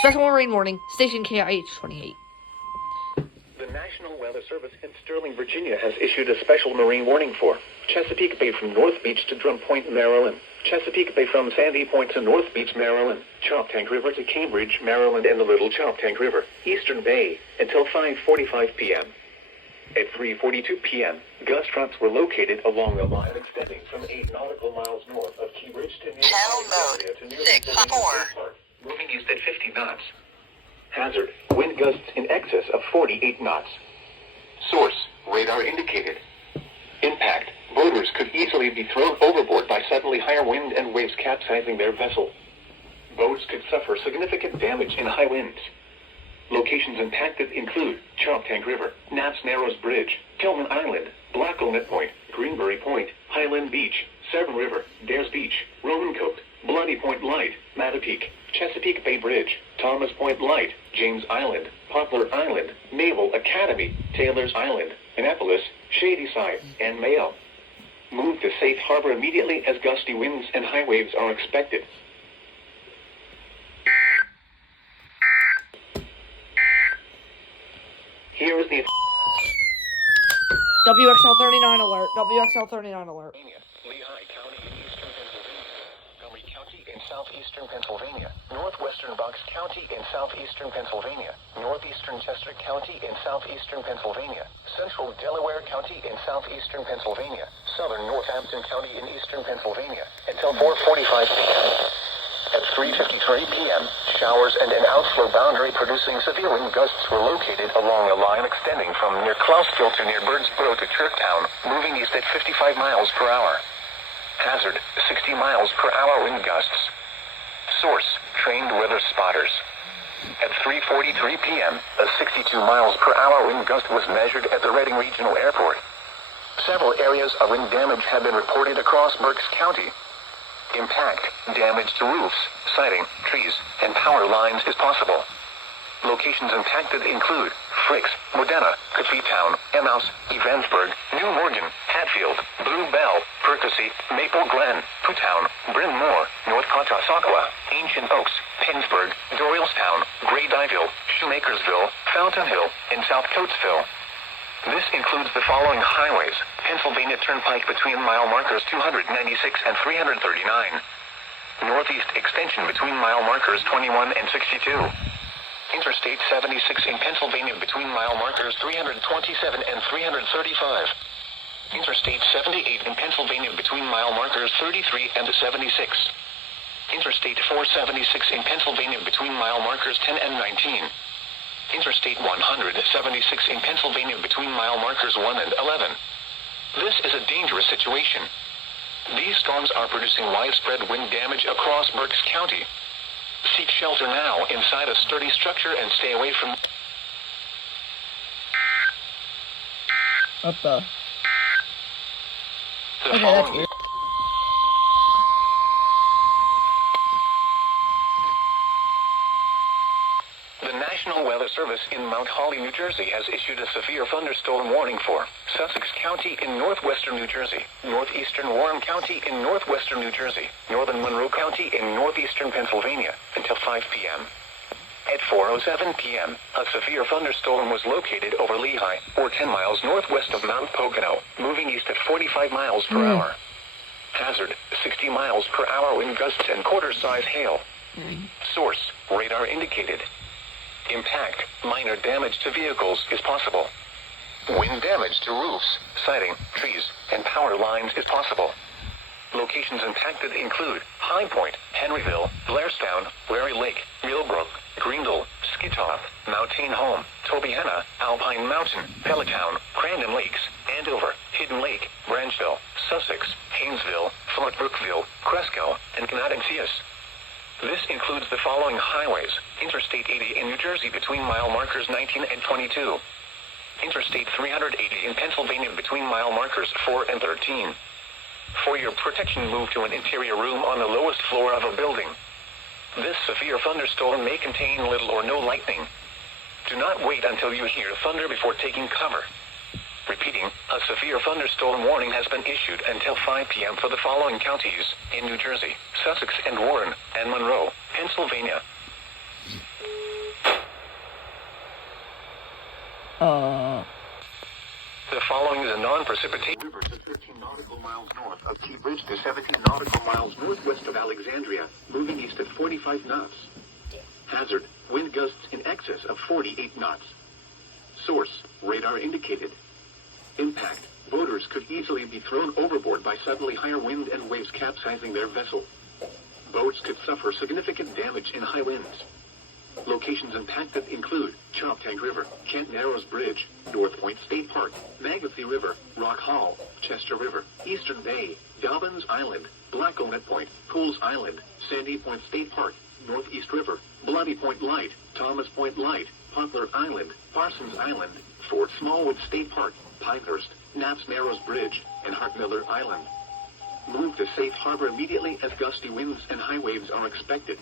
Special rain warning. Station KIH28. The National Weather Service in Sterling, Virginia has issued a special marine warning for Chesapeake Bay from North Beach to Drum Point, Maryland. Chesapeake Bay from Sandy Point to North Beach, Maryland. Choptank River to Cambridge, Maryland, and the Little Choptank River. Eastern Bay until 5:45 p.m. At 3:42 p.m., gust fronts were located along the line extending from 8 nautical miles north of Key Ridge to near Channel mode 6-4. Moving east at 50 knots. Hazard, wind gusts in excess of 48 knots. Source, radar indicated. Impact, boaters could easily be thrown overboard by suddenly higher wind and waves capsizing their vessel. Boats could suffer significant damage in high winds. Locations impacted include Choptank River, Knapp's Narrows Bridge, Tillman Island, Blacklenet Point, Greenberry Point, Highland Beach, Severn River, Dares Beach, Roman Cove, Bloody Point Light, Mattapique, Chesapeake Bay Bridge, Thomas Point Light, James Island, Poplar Island, Naval Academy, Taylor's Island, Annapolis, Shadyside, and Mayo. Move to safe harbor immediately as gusty winds and high waves are expected. Here is the WXL39 alert. WXL39 alert. Lehigh County in eastern Pennsylvania, Montgomery County in southeastern Pennsylvania, northwestern Bucks County in southeastern Pennsylvania, northeastern Chester County in southeastern Pennsylvania, central Delaware County in southeastern Pennsylvania, southern Northampton County in eastern Pennsylvania, until 4:45 p.m. At 3:53 p.m., showers and an outflow boundary producing severe wind gusts were located along a line extending from near Clausville to near Birdsboro to Chirktown, moving east at 55 miles per hour. Hazard, 60 miles per hour wind gusts. Source, trained weather spotters. At 3:43 p.m., a 62 miles per hour wind gust was measured at the Reading Regional Airport. Several areas of wind damage have been reported across Berks County. Impact, damage to roofs, siding, trees, and power lines is possible. Locations impacted include Fricks, Modena, Coffeetown, Emmaus, Evansburg, New Morgan, Hatfield, Blue Bell, Percy, Maple Glen, Putown, Bryn Mawr, North Conshohocken, Ancient Oaks, Pennsburg, Doylestown, Grey Dyeville, Shoemakersville, Fountain Hill, and South Coatesville. This includes the following highways: Pennsylvania Turnpike between mile markers 296 and 339. Northeast extension between mile markers 21 and 62. Interstate 76 in Pennsylvania between mile markers 327 and 335. Interstate 78 in Pennsylvania between mile markers 33 and 76. Interstate 476 in Pennsylvania between mile markers 10 and 19. Interstate 176 in Pennsylvania between mile markers 1 and 11. This is a dangerous situation. These storms are producing widespread wind damage across Berks County. Seek shelter now inside a sturdy structure and stay away from... What the? The Okay, that's following weird. The National Weather Service in Mount Holly, New Jersey has issued a severe thunderstorm warning for Sussex County in northwestern New Jersey, northeastern Warren County in northwestern New Jersey, northern Monroe County in northeastern Pennsylvania until 5 p.m. At 4:07 p.m., a severe thunderstorm was located over Lehigh, or 10 miles northwest of Mount Pocono, moving east at 45 miles per hour. Hazard, 60 miles per hour wind gusts and quarter-size hail. Source, radar indicated. Impact, minor damage to vehicles is possible. Wind damage to roofs, siding, trees, and power lines is possible. Locations impacted include High Point, Henryville, Blairstown, Wary Lake, Millbrook, Greendale, Skitoff, Mountain Home, Tobyhanna, Alpine Mountain, Pelletown, Crandon Lakes, Andover, Hidden Lake, Branchville, Sussex, Haynesville, Fort Brookville, Cresco, and Canadensius. This includes the following highways: Interstate 80 in New Jersey between mile markers 19 and 22. Interstate 380 in Pennsylvania between mile markers 4 and 13. For your protection, move to an interior room on the lowest floor of a building. This severe thunderstorm may contain little or no lightning. Do not wait until you hear thunder before taking cover. Repeating, a severe thunderstorm warning has been issued until 5 p.m. for the following counties in New Jersey: Sussex and Warren, and Monroe, Pennsylvania. The following is a non-precipitate river to 13 nautical miles north of Key Bridge to 17 nautical miles northwest of Alexandria, moving east at 45 knots. Hazard, wind gusts in excess of 48 knots. Source, radar indicated. Impact, boaters could easily be thrown overboard by suddenly higher wind and waves capsizing their vessel. Boats could suffer significant damage in high winds. Locations impacted include Choptank River, Kent Narrows Bridge, North Point State Park, Magothy River, Rock Hall, Chester River, Eastern Bay, Dobbins Island, Blackownet Point, Pools Island, Sandy Point State Park, Northeast River, Bloody Point Light, Thomas Point Light, Poplar Island, Parsons Island, Fort Smallwood State Park, Pinehurst, Knapp's Narrows Bridge, and Hart Miller Island. Move to safe harbor immediately as gusty winds and high waves are expected.